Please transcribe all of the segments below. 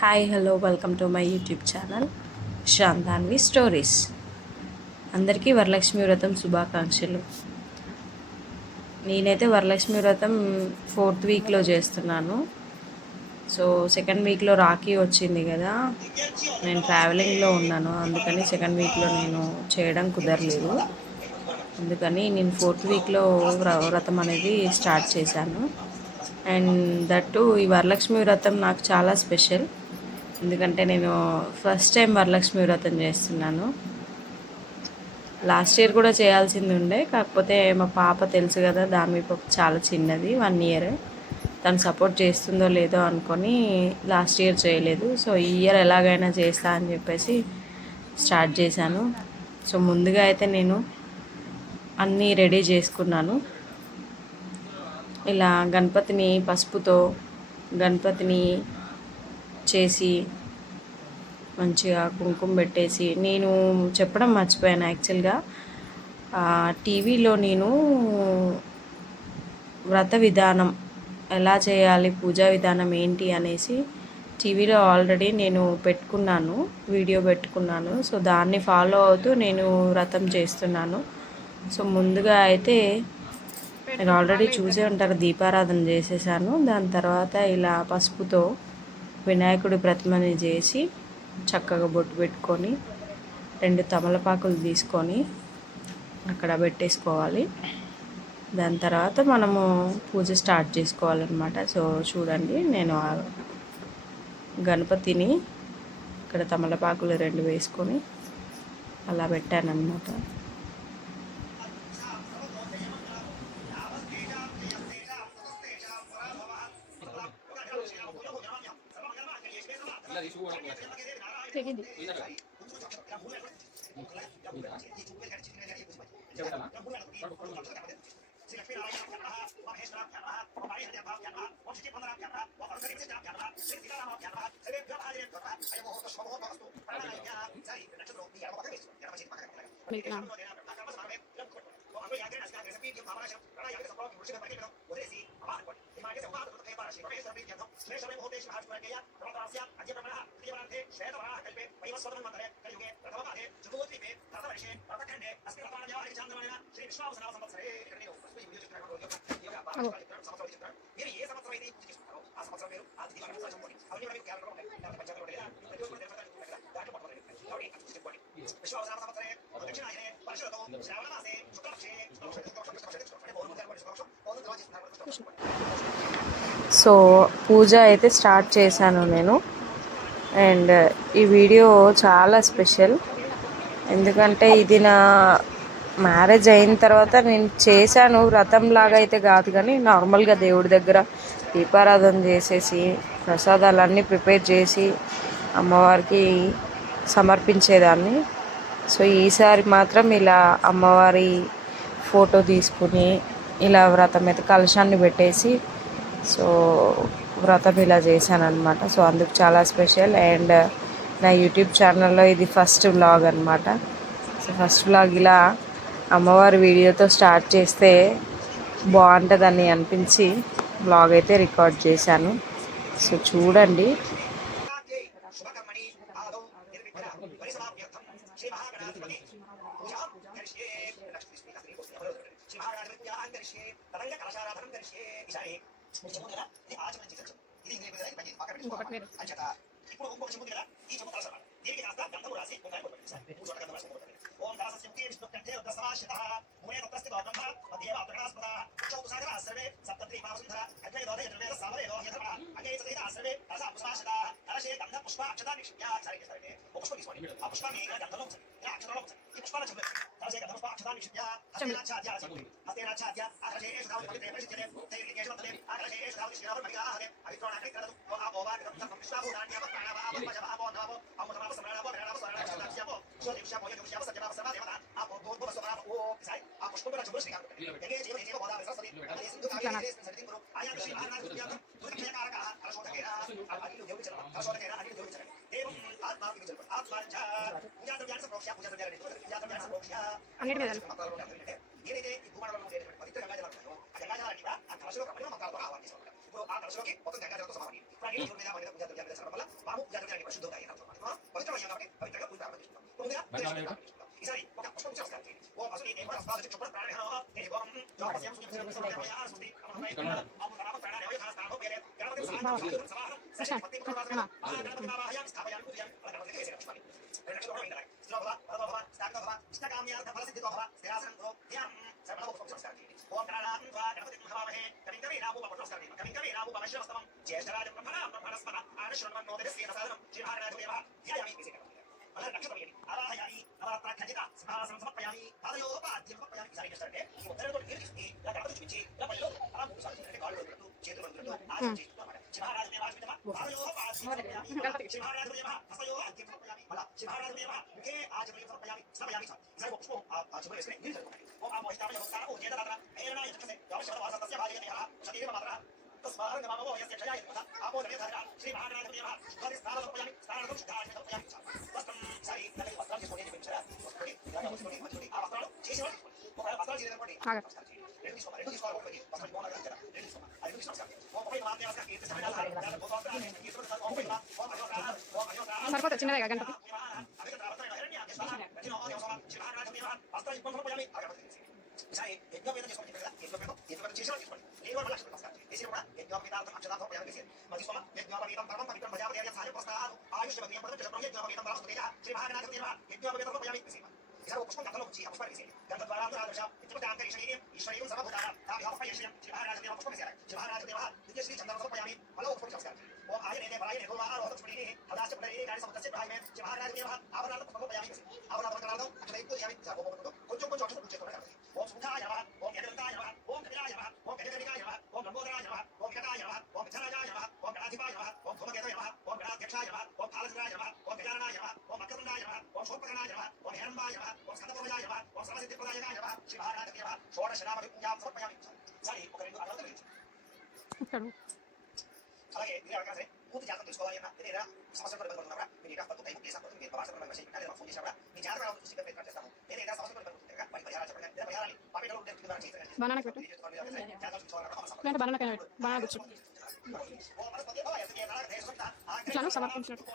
Hi hello welcome to my YouTube channel Shanthanvi stories. అందరికీ వరలక్ష్మి వ్రతం శుభాకాంక్షలు. నేనైతే వరలక్ష్మి వ్రతం 4th వీక్లో చేస్తున్నాను. సో సెకండ్ వీక్లో రాఖీ వచ్చింది కదా, నేను ట్రావెలింగ్లో ఉన్నాను, అందుకని సెకండ్ వీక్లో నేను చేయడం కుదరలేదు. అందుకని నేను 4th వీక్లో వ్రతం అనేది స్టార్ట్ చేశాను. అండ్ దట్టు ఈ వరలక్ష్మి వ్రతం నాకు చాలా స్పెషల్, ఎందుకంటే నేను ఫస్ట్ టైం వరలక్ష్మి వ్రతం చేస్తున్నాను. లాస్ట్ ఇయర్ కూడా చేయాల్సింది ఉండే, కాకపోతే మా పాప తెలుసు కదా, దాని పాప చాలా చిన్నది, 1 ఇయర్. తను సపోర్ట్ చేస్తుందో లేదో అనుకొని లాస్ట్ ఇయర్ చేయలేదు. సో ఈ ఇయర్ ఎలాగైనా చేస్తా అని చెప్పేసి స్టార్ట్ చేశాను. సో ముందుగా అయితే నేను అన్నీ రెడీ చేసుకున్నాను. ఇలా గణపతిని పసుపుతో గణపతిని చేసి మంచిగా కుంకుమ పెట్టేసి, నేను చెప్పడం మర్చిపోయాను యాక్చువల్గా, టీవీలో నేను వ్రత విధానం ఎలా చేయాలి, పూజా విధానం ఏంటి అనేసి టీవీలో ఆల్రెడీ నేను పెట్టుకున్నాను, వీడియో పెట్టుకున్నాను. సో దాన్ని ఫాలో అవుతూ నేను వ్రతం చేస్తున్నాను. సో ముందుగా అయితే మీరు ఆల్రెడీ చూసే ఉంటారు, దీపారాధన చేసేసాను. దాని తర్వాత ఇలా పసుపుతో వినాయకుడి ప్రతిమని చేసి చక్కగా బొట్టు పెట్టుకొని 2 తమలపాకులు తీసుకొని అక్కడ పెట్టేసుకోవాలి. దాని తర్వాత మనము పూజ స్టార్ట్ చేసుకోవాలన్నమాట. సో చూడండి, నేను గణపతిని ఇక్కడ తమలపాకులు 2 వేసుకొని అలా పెట్టానన్నమాట. సో పూజ అయితే స్టార్ట్ చేశాను నేను. అండ్ ఈ వీడియో చాలా స్పెషల్, ఎందుకంటే ఇది నా మ్యారేజ్ అయిన తర్వాత నేను చేశాను. వ్రతంలాగా అయితే కాదు, కానీ నార్మల్గా దేవుడి దగ్గర దీపారాధన చేసేసి ప్రసాదాలన్నీ ప్రిపేర్ చేసి అమ్మవారికి సమర్పించేదాన్ని. సో ఈసారి మాత్రం ఇలా అమ్మవారి ఫోటో తీసుకుని ఇలా వ్రతం అయితే కలశాన్ని పెట్టేసి సో వ్రతం ఇలా చేశాను అనమాట. సో అందుకు చాలా స్పెషల్. అండ్ నా యూట్యూబ్ ఛానల్లో ఇది ఫస్ట్ వ్లాగ్ అనమాట. సో ఫస్ట్ వ్లాగ్ ఇలా అమ్మవారి వీడియోతో స్టార్ట్ చేస్తే బాగుంటుందని అనిపించి వ్లాగ్ అయితే రికార్డ్ చేశాను. సో చూడండి. అన్నిటి మీద కలశంలోకి మొత్తం గంగాజలాన్ని కూడా ఆ కలశలో కప్పని మంత్రాలతో ఆహ్వానించేవారు. ఇప్పుడు ఆ కలశలోకి మొత్తం గంగాజలంతో సమానం. ఈసారి ఒక పుష్పం నమస్కారం చేయండి. ఓం అసలు నేను కూడా స్వాగతం చెప్పడం ప్రాణాయామం నేను ఓం జోపస్యం సుయం సమయమయా సుతి అమృతనామ ప్రాణాయామయ ధాస్తానో పేరే గణపతి సమాధానం సమాధానం సత్యపతి ప్రవాసన గణపతి నామయామి స్థాపయామి పూజయామి గణపతి వేసే పుష్పాన్ని రెండు రోజులు ఇంటరాయి శ్లోభవ పరమభవ స్థాగభవ ఇష్టకామ్యార్థ ఫలసిద్ధితోభవ స్థిరాసనంతో ధ్యానం సర్వలో నమస్కారం చేయండి. ఓం ప్రాణాయామం గణపతి మహామహే కవిం కవి నామో నమస్కారం చేయండి. కవిం కవి నామో పరమశివస్తమం జ్యేష్ఠరాజ బ్రహ్మణస్పద ఆనశ్వన్మన్నోదయ శ్రీరసాదనం శ్రీమహారాజదేవ ధ్యాయామి వేసే అలా నక్షత్రమేది ఆరాధయామి నవరత్న ఖచ్చిత సింహాసనం సమర్పయామి పాదయోపాద్యం సమర్పయామి. ఈసారి చేస్తారంటే ఈ ఉత్తరంతో నీరు తీసుకుని ఇలా గణపతి చూపించి ఇలా పల్లెలో అలా మూడు సార్లు అంటే కాళ్ళు వదిలినట్టు చేతులు వదిలినట్టు ఆచరణ చేస్తున్నమాట. సింహారాజదేవాజ్మితమ పాదయోపాద్యం సమర్పయామి సింహారాజదేవ హస్తయోపాద్యం సమర్పయామి మళ్ళా సింహారాజదేవ ముఖే ఆచమయం సమర్పయామి సమర్పయామి. ఈసారి ఒక పుష్పం ఆ చెవులు వేసుకుని నీరు చదువుకోండి. ఓం ఆ మోహితామ యోగస్థానం ఓ చేతరాత్ర ప్రేరణాయ చక్షసే యావశ్యవత వాసతస్య భార్యదేహ సతీదేవ మాత్ర తస్మాహం నమో యస్య క్షయాయ నమః ఆపో నవేధర శ్రీ మహాగణాధిపతిదేవ స్వామి స్థానం సమర్పయామి స్థానం శుద్ధాయ సమర్పయామి. వస్త్రం సారీ నగరి వస్త్రాలు తీసుకొని చూపించరా వస్తుంది ఇలాగా వస్తుంది మంచిది ఆ వస్త్రాలు చేసేవాళ్ళు ఒక వస్త్రాలు చేయాలనుకోండి రెండు తీసుకోవాలి ఒకటి వస్త్రం పోవాలి కదా రెండు తీసుకోవాలి అది రెండు తీసుకోవాలి. ఒకటి మాత్రం కీర్తి సమయాలు సరిపోతుంది చిన్నదే గంట ఈసారి యజ్ఞోపేతం చేసుకోండి కదా యజ్ఞోపేతం చేసేవాళ్ళు తీసుకోండి నేను కూడా లక్ష్మి నమస్కారం చేసి కూడా యజ్ఞోపేతార్థం అక్షతార్థం ప్రయాణం చేసేది మధ్యస్వమ యజ్ఞోపేతం పరమం పవిత్రం భజాపతి సాయ ప్రస్థానం ఆయుష్యవతి ప్రజలు యజ్ఞోపేతం రాష్ట్రదేయ శ్రీ మహాగణాధిపతి యజ్ఞోపేతం ప్రయాణం చేసేది. ఈసారి ఒక పుష్పం గంటలో వచ్చి ఆ పుష్పాన్ని వేసేది గంట ద్వారా ఆదర్శ ఇష్టపదాంతరీశ్వరీయం ఈశ్వరీయం సర్వభూతానం తాభ్యాపయశ్యం శ్రీ మహారాజదేవ పుష్పం వేశారు. శ్రీ మహారాజదేవ దివ్యశ్రీ చంద్రం సమర్పయామి మళ్ళీ ఒక పుష్పం నమస్కారం. ఓం ఆయనే బలాయనే గోమారోహస్ఫుణిని హదాస్య పుడరే గాడి సముద్రస్య ప్రాయమే శ్రీ మహారాజదేవ ఆవరణ పుష్పం సమర్పయామి ఆవరణ పరకరాదం అక్షర పూజయామి కొంచెం కొంచెం అక్షరం చేస్తున్నాడు. ఓం సుఖాయ నమః ఓం యగంతాయ నమః ఓం కపిలాయ నమః ఓం గజగణికాయ నమః ఓం లంబోదరాయ నమః ఓం వికటాయ నమః ఓం విఠలరాయ నమః ఓం గణాధిపాయ నమః ఓం ధూమకేతయ నమః ఓం గణాధ్యక్షాయ నమః ఓం కాలచంద్రాయ నమః ఓం గజాననాయ నమః ఓం మకరందాయ నమః ఓం శోభకరణాయ నమః ఓం హేరంబాయ నమః ఓం స్కందపూర్వజాయ నమః ఓం సర్వసిద్ధిప్రదాయకాయ నమః శ్రీ మహారాజదేవ షోడశనామ విజ్ఞాం సమర్పయామి. సరే ఒక రెండు అర్థం అలాగే మీరు ఎవరికైనా సరే పూర్తి జాతకం తెలుసుకోవాలి అన్న ఏదైనా సమస్యలు ఇబ్బంది మీరు ఏదైనా పద్ధతి టైం చేసినప్పుడు మీరు ప్రవాస లేదా ఫోన్ చేసినా మీ జాతకం చూసి ప్రయత్నం చేస్తాము. ఏదైనా సమస్యలు ఇబ్బంది వాటి పరిహారాలు చెప్పండి లేదా పరిహారాలు మా వీడియోలో ఉండే ఇట్లా సమర్పించినట్టు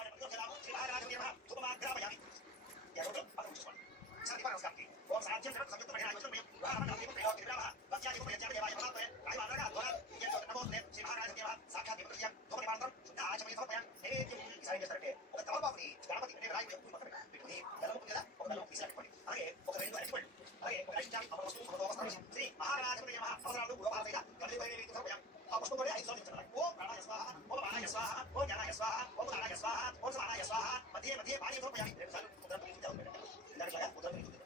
ఓం సాధ్యం సంయుక్త పరిహారం శ్రీ మహారాజదేవ సాక్షాత్ చేస్తారంటే ఒక తమలపాకుని గణపతి అంటే రాయి పెట్టుకుని బెల్లం కదా ఒక బెల్లం తీసినట్టుకోండి. అలాగే ఒక రెండు అరటిపండు అలాగే ఒక అరిచామి శ్రీ మహారాజదేవ అవసరాలు గృహపాలైన ఆ పుష్పంతో 5 సార్లు చెప్తున్నారు. ఓం ప్రాణాయ స్వాహ ఓం ప్రాణాయ స్వాహ ఓం జ్ఞానాయ స్వాహ ఓం ప్రాణాయ స్వాహ ఓం సమానాయ స్వాహ మధ్య మధ్య పాణి సమర్పయామి. 2 సార్లు ఉదరం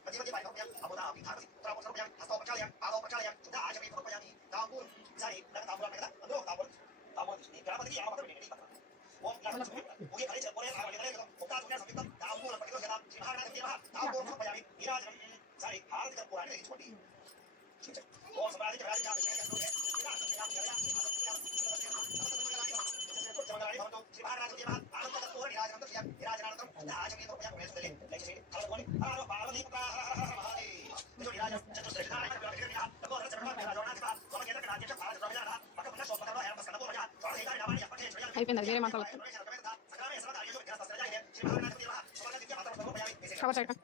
మధ్య మధ్య పాణి సమర్పయామి. అముదా విధానసి ఉత్తరాపం సమర్పయామి. హస్తోపక్షాలయం పాదోపక్షాలయం శుద్ధ ఆచమయం సమర్పయామి. తాంబూలం ఈసారి తాంబూలం కదా అందులో తాంబూలం తీసుకుని గణపతికి ఓం పూజ కలిసి ఒక్క సంయుక్తం తాంబూలం పట్టిలో కదా శ్రీ మహారాజదేవ తాంబూలం సమర్పయామి. నీరాజనం ఈసారి హారతి కర్పూరాన్ని వేయించుకోండి. ఓం సమాధి అయిపోయింది వేరే మాటలు కవర్ చేయడం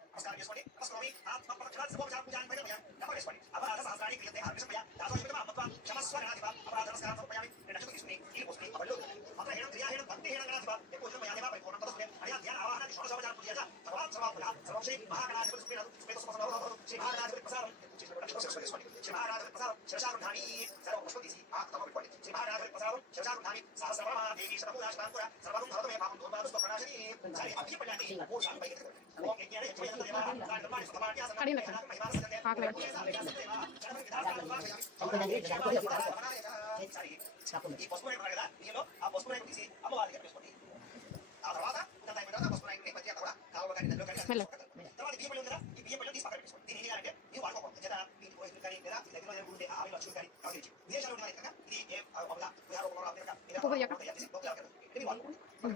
ఈ పసుపు కదా నీలో ఆ పసుపు తీసి అమ్మవారికి వేసుకోండి. ఆ తర్వాత పసుపు మధ్య కూడా కాలువ కానీ తర్వాత బియ్యం పళ్ళు కదా ఈ బియ్యం పళ్ళు తీసి పక్కన పెట్టుకోండి. దీని ఏం అంటే మీరు వాడుకోకూడదు లేదా మీకు కానీ లేదా మీ దగ్గర ఉండే ఆవిడ లక్ష్మి కానీ విదేశాలు ఉండే కదా ఇది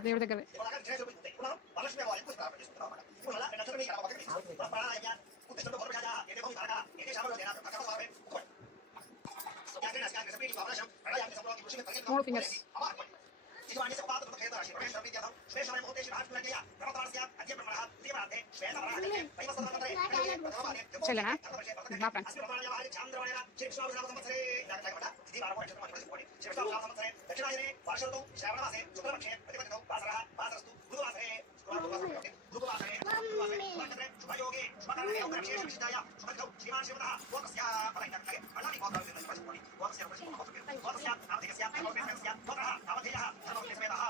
దేవుడి దగ్గర మూడు ఫింగర్స్ यजमान्यस्य उपादं क्षेत्रराशि प्रवेशं विद्याधं श्वेशमय मुहूर्ते श्रीराजकुलज्ञया प्रवर्तमानस्य अद्य ब्रह्मणः द्वितीयमार्धे श्वेतवराहकल्पे वैवस्वतन्त्रे प्रथमवारे चलना ना फ्रेंड्स अस्मिन् प्रमाणव्यवहारे चान्द्रमाणेन श्रीकृष्णाभिषेक संवत्सरे जागृतकमठ तिथि वारकोणि नक्षत्रमणि श्रीकृष्णाभिषेक संवत्सरे दक्षिणायने वर्षऋतौ श्रावणमासे शुक्लपक्षे प्रतिपदितौ वासरः वासरस्तु गुरुवासरे गुरुवासरे नक्षत्रे शुभयोगे शुभकर्णे योगरक्षे शिष्टाय शुभदिनौ श्रीमान् शिवतः गोत्रस्य फलैकर्तये अण्णानि गोत्रस्य गोत्रस्य गोत्रस्य नामधेयस्य गोत्रस्य गोत्रः नामधेयः धर्मविस्मेतः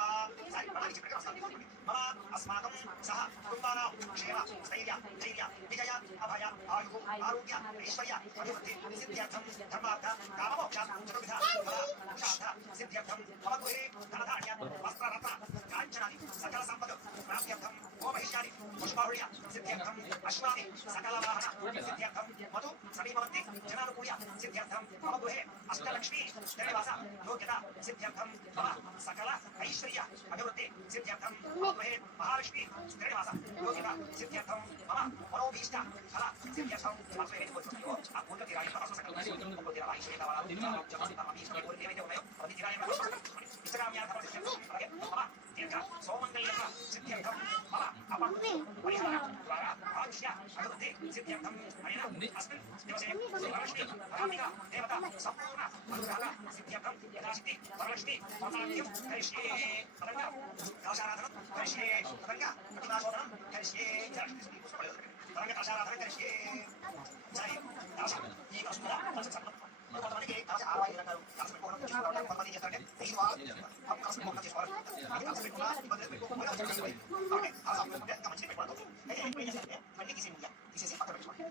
सारि प्रणाली चित्रकमस्ति मम अस्माकं सह कुटुम्बानां क्षेम स्थैर्य धैर्य विजय अभय आयुः आरोग्य ऐश्वर्य अभिवृद्धि सिद्ध्यर्थं धर्मार्थ काममोक्ष चतुर्विध फल पुरुषार्थ सिद्ध्यर्थं मम गृहे धनधान्य वस्त्ररत्न काञ्चनानि सकल सम्पद प्राप्त्यर्थं गोमहिष्यानि पुष्पाहुल्य सिद्ध्यर्थं अश्वानि सकलवाहन सिद्ध्यर्थं मधु समीपवर्ति जनानुकूल्य सिद्ध्यर्थं मम गृहे अष्टलक्ष्मी श्रीनिवास योग्यता सिद्ध्यर्थं मम सकल ऐश्वर्य अभिवृद्धि सिद्ध्यर्थं मम गृहे महालक्ष्मी श्रीनिवास योग्यता सिद्ध्यर्थं मम मनोभीष्ट फल सिद्ध्यर्थं मम गृहे अपूर्वतिराय सकल अपूर्वतिराय श्वेतवाला जगन्नाथाभीष्ट पूर्णदेवते उभयो प्रतिदिनाय इष्टकाम्यार्थं सिद्ध्यर्थं मम दीर्घ सौमङ्गल्यः सिद्ध्यर्थं मम अपकृति परिहार द्वारा आयुष्य अभिवृद्धि सिद्ध्यर्थं अनेन अस्मिन् दिवसे वरलक्ष्मी पराम्बिका देवता सम्पूर्ण अनुग्रहः सिद्ध्यर्थं यथाशक्ति वरलक्ष्मी प्रसाद्यं करिष्ये तदङ्ग कलशाराधनं करिष्ये तदङ्ग प्रतिमाशोधनं करिष्ये तदङ्ग कलशाराधनं करिष्ये जय कलश ఈ కలశ కొంతమందికి కలశ ఆవాయి అంటారు కలశ పెట్టుకోవడం కొంతమంది చేస్తారంటే 5 వారాలు అప్పుడు కలశ పెట్టుకోవడం చేసుకోవాలి కలశ పెట్టుకున్నా ఇబ్బంది పెట్టుకోకుండా కలశ పెట్టుకుంటే మంచిగా పెట్టుకోవడం అయితే ఏం చేస్తారంటే మళ్ళీ తీసేసి పక్కన పెట్టుకోండి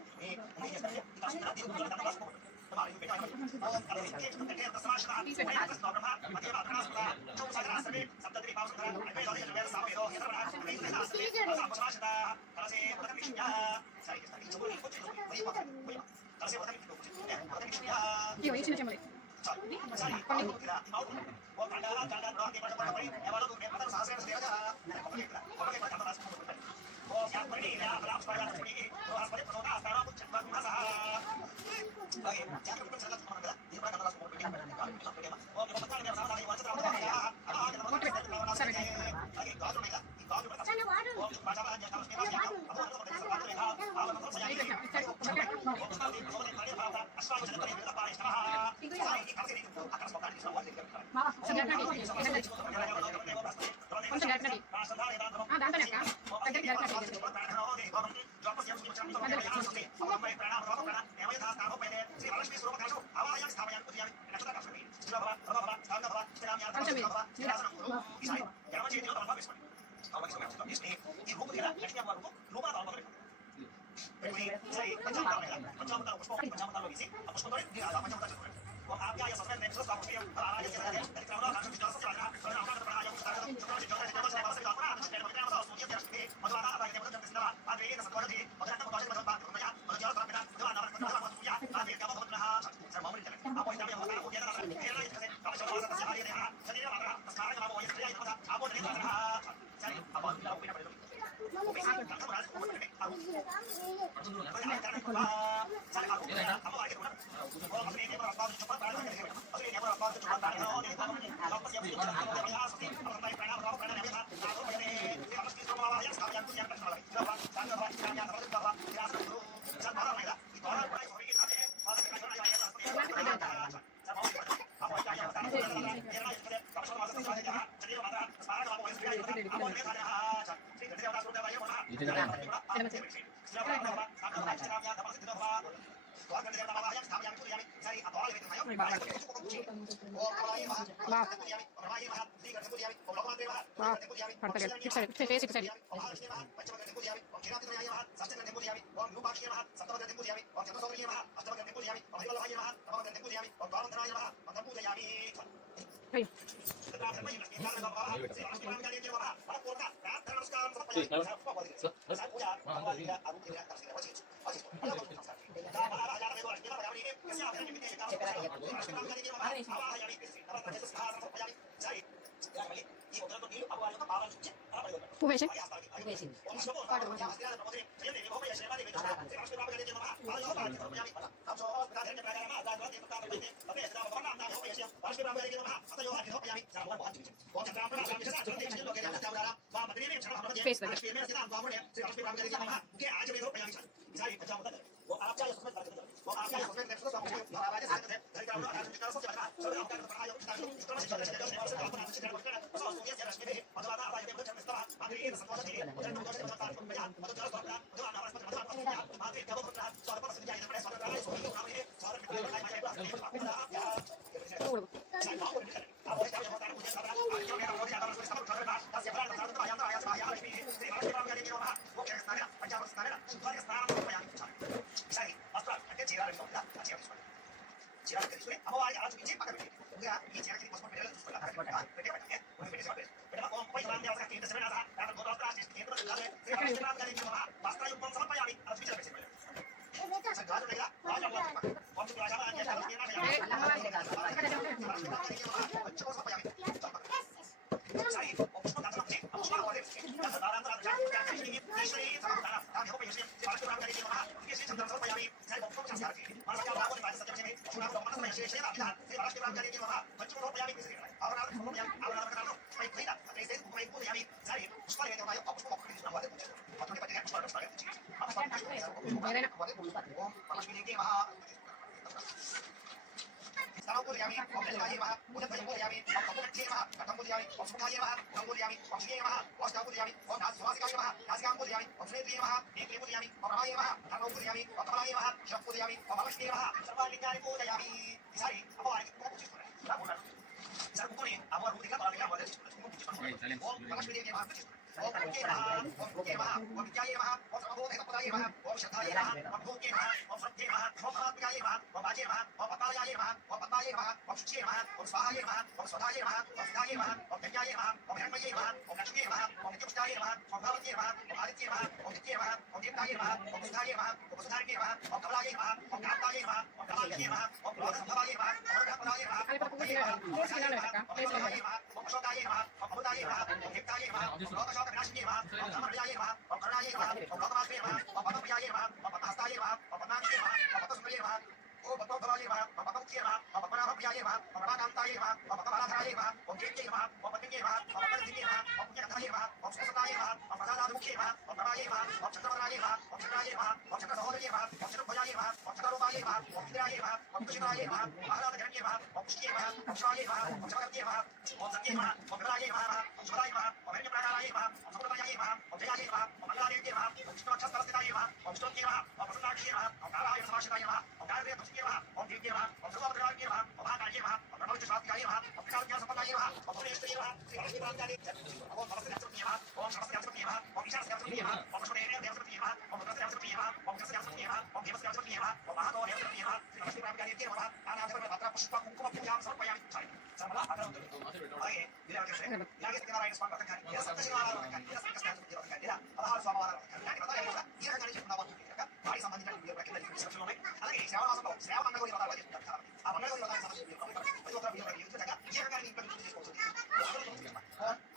ఏం చేస్తారంటే ఈ కలశ దీనికి రాసుకోండి ఇవి చిన్న చెమ్మలి కొంచెం గట్టినది దాంట్లోనే అక్క దగ్గరికి గట్టినది ఈ ఉత్తరంతో నీళ్లు అమ్మవారి యొక్క పాదాలు చూచి అలా పడిపోతాడు. పువ్వు వేసి వేసింది. ఓం శుభో భగవాన్ హస్తినాథ ప్రబోధిని జయదేవి భోమయ శ్రీమాదేవి శ్రీ లక్ష్మీ రామగణే నమః పాదయోగ పాదయోగ సమర్పయామి. నమో ప్రధాన ప్రకారమ ఆదాన దేవతా ప్రతిదే తమే సదా భగవాన్ నామ భోమయ శ్రీ లక్ష్మీ రామగణే నమః పాదయోగ సమర్పయామి. భగవాన్ భగవాన్ చూచి ఓం చంద్ర ప్రకాశ విశేష జ్యోతి లోకే దేవతావతార వా మద్రీమే క్షణ Face దగ్గర. లక్ష్మీ మే సదా భగవాన్ శ్రీ లక్ష్మీ రామగణే నమః కే ఆజమే రూపయామి. ఇసారి పంచామత वो आपका ये सुमेत करते वो आपका ये सुमेत करते सब कुछ हमारे साथ है घर का आधार विचार सब चलता सब आपका तो पढ़ाई होता है इस तरह से चलते हैं और सब अपना विचार करते हैं सब सोनिया से रश्मि में मतलब आता है ये मुझे मिस्टर आगे ये संवाद है उधर मुझे से बता रहा हूं मैं मतलब चलो करता जो हमारा पास मतलब आगे क्या बोलता है सौ पर से जाए अपने सौ पर सौ को नाम है सौ पर लाइक माय क्लास अब वो क्या होता है मुझे सब क्यों मेरा हो गया और सब कर रहा है दस बार बता दो आया आया आया लक्ष्मी श्री लक्ष्मी राम करेंगे वो क्या स्थान है पंजाब स्थान है सुधार स्थान में आया ఈసారి వస్త్రాలు అంటే చీరాలు ఉందా ఆ చీర తీసుకోండి. చీరాలు తీసుకుని అమ్మవారికి అలా చూపించి పక్కన పెట్టి ముందుగా ఈ చీరకి పసుపు పెట్టాలి చూసుకోండి. అక్కడ పెట్టే పెట్టే పెట్టేసి పెట్టిన ఓం పై రామ్ దేవత కేంద్ర సమేత దాని గోత్ర రాష్ట్ర కేంద్ర జిల్లాలో శ్రీ రామచంద్ర గారి వస్త్రయుక్తం సమర్పయామి. అలా చూపించాలి పెట్టేసి గాజు దగ్గర రాజు ఓం శ్రీ రాజా అని ఈసారి పుష్ప దర్శనం చేయి Pushpa Sanampuriyami, Om Delvayama, Udapayamuriyami, Om Kapuriyama, Katampuriyami, Om Sukayama, Kampuriyami, Om Shigayama, Om Shtapuriyami, Om Nasivasikayama, Nasikampuriyami, Om Shriyama, Netripuriyami, Om Ramayama, Karnopuriyami, Om Kamayama, Shapuriyami, Om Alakshmiyama, Sarvalingani Puriyami. Isari, అమ్మవారికి కుంకుమ చేసుకున్నాడు. ఇలా ఉన్నాడు. ఈసారి కుంకుమని అమ్మవారు ఊరిగా తొలగిగా మొదలు చేసుకున్నాడు. కుంకుమ చేసుకున్నాడు. ఓం లక్ష్మీదేవి నమః చేసుకున్నాడు. ఓం కనకే నమః, ఓం కుంకే నమః, ఓం విద్యాయే నమః, ఓం సర్వభూత పదాయే నమః, ఓం శ్రద్ధాయే నమః, ఓం భూకే నమః, ఓం శ్రద్ధే నమః, ఓం మహాత్మ్యాయే నమః, ఓం వాజే నమః, ఓం పతాయాయే నమః, ఓం పద్మాయే నమః, ఓం శుచే నమః, ఓం స్వాహాయే నమః, ఓం స్వధాయే నమః, ఓం సిద్ధాయే నమః, ఓం ధన్యాయే నమః, ఓం హిరణ్మయే నమః, ఓం లక్ష్మీయే నమః, ఓం నిత్యపుష్టాయే నమః, ఓం భావత్యే నమః, ఓం ఆదిత్యే నమః, ఓం నిత్యే నమః, ఓం దీప్తాయే నమః, ఓం బుద్ధాయే నమః, ఓం సుధారికే నమః, ఓం కమలాయే నమః, ఓం కాంతాయే నమః, ఓం కమాలికే నమః, ఓం లోకసంభవాయే నమః, ఓం రఘుపదాయే నమః, ఓం భక్తయే నమః, ఓం సాయే నమః, ఓం అమృతాయే నమః, ఓం అశోకాయే నమః, ఓం అమృతాయే నమః, ఓం హిక్తాయే నమః, ఓం లోకశోక వినాశినే నమః, ఓం ధర్మప్రియాయే నమః, ఓం కరుణాయే నమః, ఓం లోకమాత్రే నమః, ఓం పద్మప్రియాయే నమః, ఓం పద్మహస్తాయే నమః, ఓం పద్మాక్షే నమః, ఓం పద్మసుందరియే నమః, ఓం పద్మోద్భవాయే నమః, ఓం పద్మముఖ్యే నమః, ఓం పద్మనాభప్రియాయే నమః, ఓం రమాకాంతాయే నమః, ఓం పద్మబాలాధరాయే నమః, ఓం కేత్యే నమః, ఓం పద్మికే నమః, ఓం పద్మనిధికే నమః, ఓం పుణ్యకథాయే నమః, ఓం సుఖసదాయే నమః, ఓం ప్రసాదాభిముఖ్యే నమః, ఓం ప్రమాయే నమః, ఓం చంద్రవరాయే నమః, ఓం చంద్రాయే నమః, ఓం చంద్రసహోదర్యే నమః, ఓం చతుర్భుజాయే నమః, ఓం చతుర్రూపాయే నమః, ఓం ఇంద్రాయే నమః, ఓం కుశిరాయే నమః, ఓం ఆహ్లాదకరణ్యే నమః, ఓం పుష్టియే నమః, ఓం శివాయే నమః, ఓం శివకర్త్యే నమః, ఓం సత్యే నమః, ఓం విమలాయే నమః, ఓం శివదాయే నమః, ఓం హిరణ్యప్రాకారాయే నమః, ఓం సమృద్ధాయే నమః, ఓం జయాయే నమః, ఓం మంగళాదేవ్యే నమః, ఓం విష్ణువక్షస్థలస్థితాయే నమః, ఓం విష్ణువే నమః, ఓం ప్రసన్నాక్షే నమః, ఓం కాలాయ సమాశ్రితాయే నమః, ఓం కాళభైరవ తుష్టే నమః, ఓం దీప్తే నమః, ఓం సర్వోపద్రవాణ్యే నమః, ఓం మహాకాళ్యే నమః, ఓం బ్రహ్మవిష్ణుశాస్త్రియాయే నమః, ఓం త్రికాలజ్ఞానసంపన్నాయే నమః, ఓం పురేశ్వరియే నమః, శ్రీ లక్ష్మీప్రాంతాని ఓం నమస్తే నమః, ఓం నమస్తే నమః, ఓం ఈశానస్తే నమః, ఓం విష్ణుదేవే నమః, ఓం రుద్రస్తే నమః, ఓం కృష్ణస్తే నమః, ఓం దేవస్తే నమః, ఓం మహాదో నమః, శ్రీ లక్ష్మీప్రాంతాని నమః, ఆనాథపర పత్ర పుష్ప కుంకుమ పూజాం సమర్పయామి. సర్వదా అగరవతు అలాగే ఇలాగే సత్యనారాయణ స్వామి వ్రతం కానీ ఇలా సప్తశివారాధన వ్రతం కానీ ఇలా సంకష్టనాథుడి వ్రతం కానీ ఇలా 16 సోమవారాల వ్రతం కానీ ఇలాంటి వ్రతాలు కూడా ఈ రకంగానే చెప్పుకుందాం వాటికి సంబంధించిన వీడియో ప్రకటనలు ఉన్నాయి. అలాగే శ్రావణ మాసంలో శ్రావణ మంగళ వ్రతాలు చెప్తుంటారు. ఆ మంగళ వ్రతాలకు సంబంధించిన ప్రతి ఒక్క వీడియో ఈ విధంగా ఈ రకంగా మీ ఇంట్లో తీసుకోవచ్చు.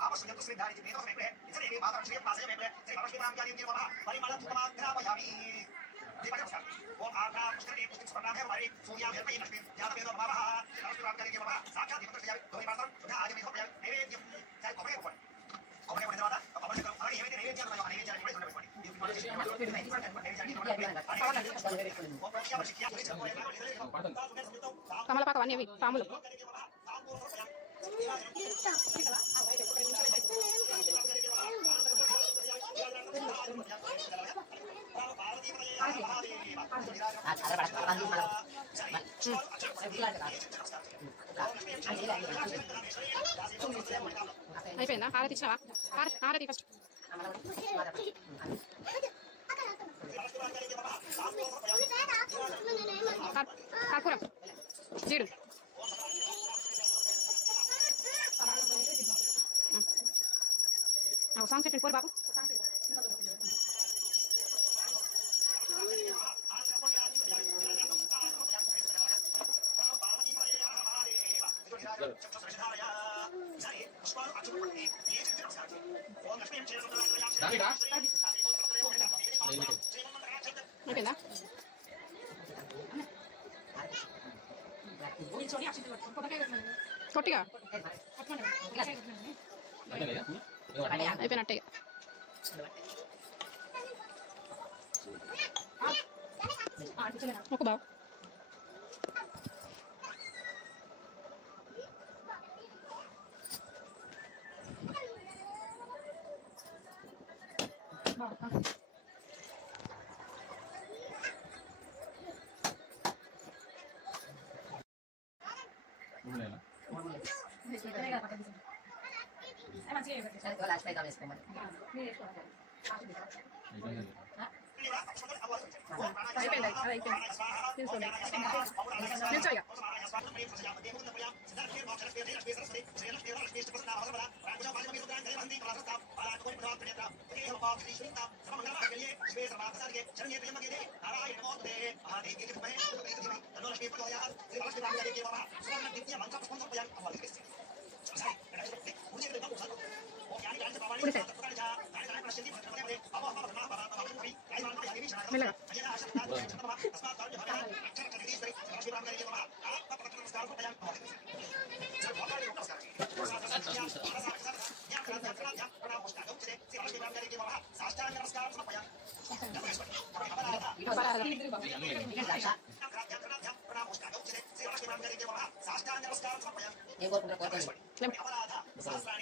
ఆపస్సు శ్రీధారి మేధోసమే ఇతరేవి మాత్రం శ్రీ పాసయమే శ్రీ లక్ష్మీనారాయణ దేవః పరిమళ తుమాగ్రాపయామి. ఓం ఆగ్రా పుష్కరే పుష్కరణాభే వరి సూర్యాభే లక్ష్మీ జాతవేదో నమః లక్ష్మీనారాయణ దేవః సాక్షాత్ దేవతయ గౌరీ మాత్రం సుధా ఆది మేధోపయ నైవేద్యం జై కొమే కొనే కొమే కొనే తర్వాత అపమశకం అలాగే ఏవైతే నైవేద్యాలు ఉన్నాయో ఆ నైవేద్యాలు కూడా చూడబెట్టుకోండి. తమలపాకు అవన్నీ పాములు అయిపోయిందా? హారతి ఇచ్చినావా? హారతి ఫస్ట్ కర్పూరం జీడు సాంగ్ సెట్ కోరు బాబు. Gracias. సరే పుష్పాలు అచ్చులు పట్టి ఏ చెప్పి నమస్కారం చేయండి. ఓం లక్ష్మీ దానికా? అయిపోయిందా కొట్టిగా అయిపోయినట్టే ఒక బావ అయిపోయింది అది అయిపోయింది తీసుకోండి నిల్చోయిగా మెల్లగా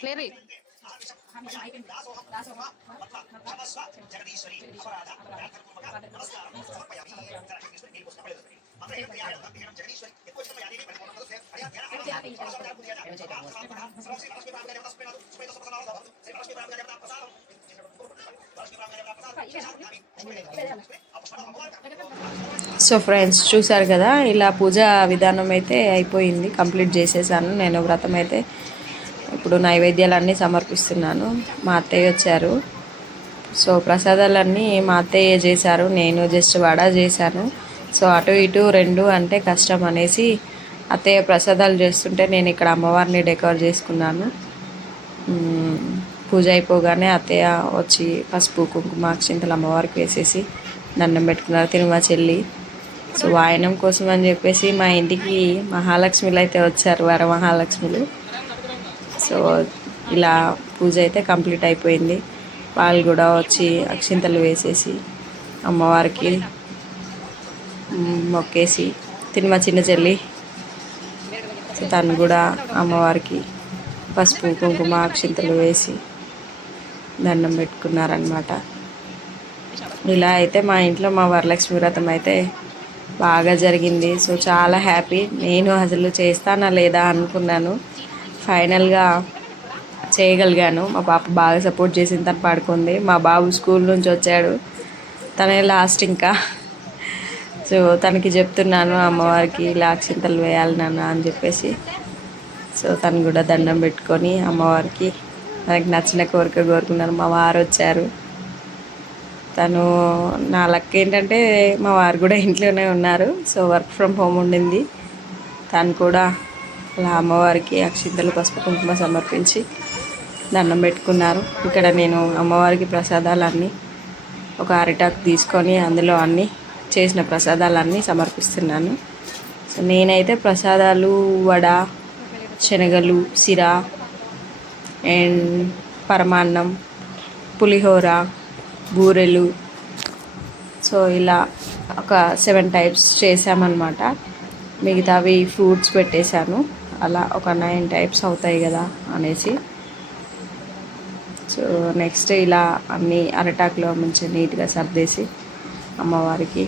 లేరి సో ఫ్రెండ్స్ చూసారు కదా, ఇలా పూజ విధానం అయితే అయిపోయింది, కంప్లీట్ చేసేసాను. నేను వ్రతం అయితే ఇప్పుడు నైవేద్యాలన్నీ సమర్పిస్తున్నాను. మా అత్తయ్య వచ్చారు, సో ప్రసాదాలన్నీ మా అత్తయ్య చేశారు, నేను జస్ట్ వడ చేశాను. సో అటు ఇటు రెండు అంటే కష్టం అనేసి అత్తయ్య ప్రసాదాలు చేస్తుంటే నేను ఇక్కడ అమ్మవారిని డెకరేట్ చేసుకున్నాను. పూజ అయిపోగానే అత్తయ్య వచ్చి పసుపు కుంకుమ అక్షింతలు అమ్మవారికి వేసేసి దండం పెట్టుకున్నారు, తిరుమల చెల్లి. సో వాయనం కోసం అని చెప్పేసి మా ఇంటికి మహాలక్ష్మిలు అయితే వచ్చారు, వరమహాలక్ష్మిలు. సో ఇలా పూజ అయితే కంప్లీట్ అయిపోయింది. వాళ్ళు కూడా వచ్చి అక్షింతలు వేసేసి అమ్మవారికి మొక్కేసి, తిరుమల చిన్న చెల్లి సో తను కూడా అమ్మవారికి పసుపు కుంకుమ అక్షింతలు వేసి దండం పెట్టుకున్నారనమాట. ఇలా అయితే మా ఇంట్లో మా వరలక్ష్మి వ్రతం అయితే బాగా జరిగింది. సో చాలా హ్యాపీ. నేను అసలు చేస్తానా లేదా అనుకున్నాను, ఫైనల్గా చేయగలిగాను. మా పాప బాగా సపోర్ట్ చేసింది, తను పడుకుంది. మా బాబు స్కూల్ నుంచి వచ్చాడు, తనే లాస్ట్ ఇంకా. సో తనకి చెప్తున్నాను అమ్మవారికి ఇలా అక్షింతలు వేయాలి నాన్న అని చెప్పేసి. సో తను కూడా దండం పెట్టుకొని అమ్మవారికి తనకి నచ్చిన కోరిక కోరుకున్నాను. మా వారు వచ్చారు. తను నా లక్ ఏంటంటే మా వారు కూడా ఇంట్లోనే ఉన్నారు. సో వర్క్ ఫ్రమ్ హోమ్ ఉండింది. తను కూడా అలా అమ్మవారికి అక్షింతలు పసుపు కుంకుమ సమర్పించి దండం పెట్టుకున్నారు. ఇక్కడ నేను అమ్మవారికి ప్రసాదాలన్నీ ఒక అరిటాకు తీసుకొని అందులో అన్నీ చేసిన ప్రసాదాలన్నీ సమర్పిస్తున్నాను. సో నేనైతే ప్రసాదాలు వడ, శనగలు, సిర అండ్ పరమాన్నం, పులిహోర, బూరెలు, సో ఇలా ఒక 7 టైప్స్ చేసామన్నమాట. మిగతావి ఫ్రూట్స్ పెట్టేశాను. అలా ఒక 9 టైప్స్ అవుతాయి కదా అనేసి. సో నెక్స్ట్ ఇలా అన్నీ అరటాకులో మంచిగా నీట్గా సర్దేసి అమ్మవారికి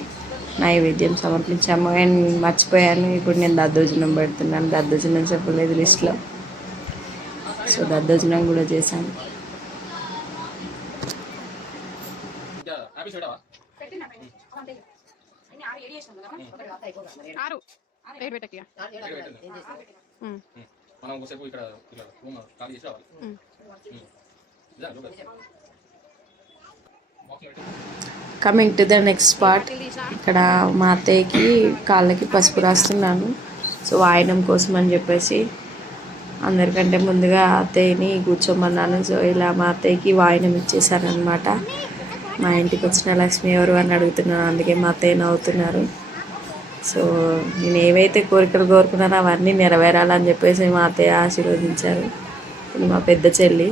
నైవేద్యం సమర్పించాము. అండ్ మర్చిపోయాను, ఇప్పుడు నేను దద్దోజనం పెడుతున్నాను. దద్దోజనం చెప్పలేదు లిస్ట్లో. సో దద్దోజనం కూడా చేశాను. ఆరు ఏడు పెట్టకి మనం ఒకసేపు ఇక్కడ రూమ్ ఖాళీ చేసి రావాలి. Coming to the next part. ఇక్కడ మా అత్తయ్యకి కాళ్ళకి పసుపు రాస్తున్నాను. సో వాయనం కోసం అని చెప్పేసి అందరికంటే ముందుగా అత్తయ్యని కూర్చోమన్నాను. సో ఇలా మా అత్తయ్యకి వాయినం ఇచ్చేసాను అనమాట. మా ఇంటికి వచ్చిన లక్ష్మి ఎవరు అని అడుగుతున్నాను, అందుకే మా అత్తయ్య నవ్వుతున్నారు. సో నేను ఏవైతే కోరికలు కోరుకున్నానో అవన్నీ నెరవేరాలని చెప్పేసి మా అత్తయ్య ఆశీర్వదించారు. ఇది మా పెద్ద చెల్లి.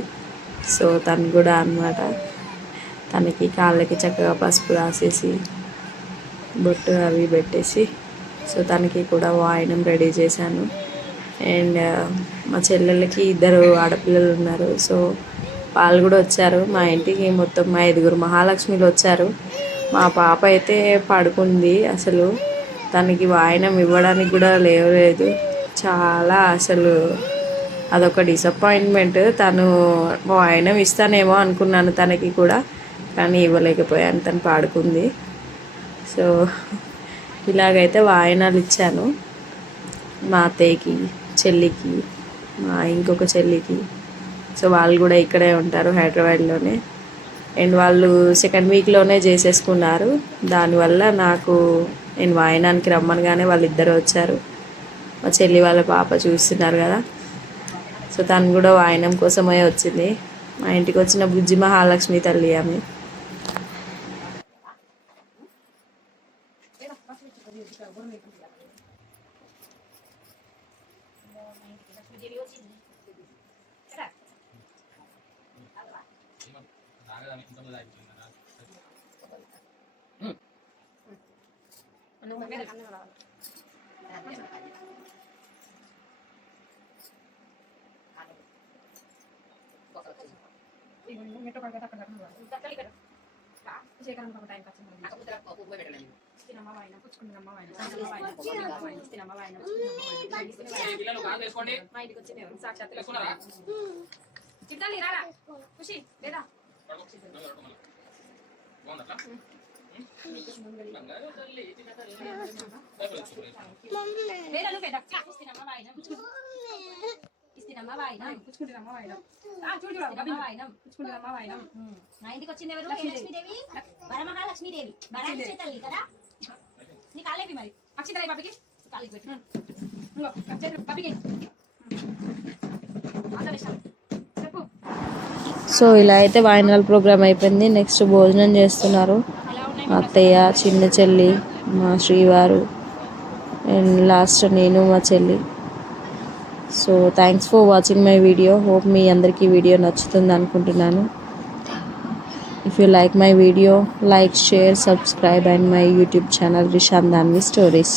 సో తను కూడా అనమాట, తనకి కాళ్ళకి చక్కగా పసుపు రాసేసి బొట్టు అవి పెట్టేసి సో తనకి కూడా వాయినం రెడీ చేశాను. అండ్ మా చెల్లెళ్ళకి 2 ఆడపిల్లలు ఉన్నారు. సో వాళ్ళు కూడా వచ్చారు మా ఇంటికి. మొత్తం మా 5 మహాలక్ష్మిలు వచ్చారు. మా పాప అయితే పడుకుంది. అసలు తనకి వాయినం ఇవ్వడానికి కూడా లేవలేదు. చాలా అసలు అదొక డిసప్పాయింట్మెంట్. తను వాయినం ఇస్తానేమో అనుకున్నాను తనకి కూడా, కానీ ఇవ్వలేకపోయాను. తను పాడుకుంది. సో ఇలాగైతే వాయినాలు ఇచ్చాను మా అత్తయ్యకి, చెల్లికి, మా ఇంకొక చెల్లికి. సో వాళ్ళు కూడా ఇక్కడే ఉంటారు హైదరాబాద్లోనే. అండ్ వాళ్ళు సెకండ్ వీక్లోనే చేసేసుకున్నారు. దానివల్ల నేను వాయినానికి రమ్మనగానే వాళ్ళిద్దరూ వచ్చారు. మా చెల్లి వాళ్ళ పాప చూస్తున్నారు కదా, సో తను కూడా వాయినం కోసమే వచ్చింది. మా ఇంటికి వచ్చిన బుజ్జి మహాలక్ష్మి తల్లి ఆమె. నా ఇంటికి వచ్చింది ఎవరు? లక్ష్మీదేవి, వరమహాలక్ష్మీదేవి, వరాలిచ్చే తల్లి కదా. నీ కాలేపి మరి అక్షితరాయి బాబుకి కాలికి పెట్టు. బాబుకి చెప్పు. సో ఇలా అయితే వాయినాల ప్రోగ్రామ్ అయిపోయింది. నెక్స్ట్ భోజనం చేస్తున్నారు మా అత్తయ్య, చిన్న చెల్లి, మా శ్రీవారు, అండ్ లాస్ట్ నేను, మా చెల్లి. So thanks for watching my video. Hope మీ అందరికీ వీడియో నచ్చుతుంది అనుకుంటున్నాను. If you like my video, like, share, subscribe and my YouTube channel Rishan Danvi stories.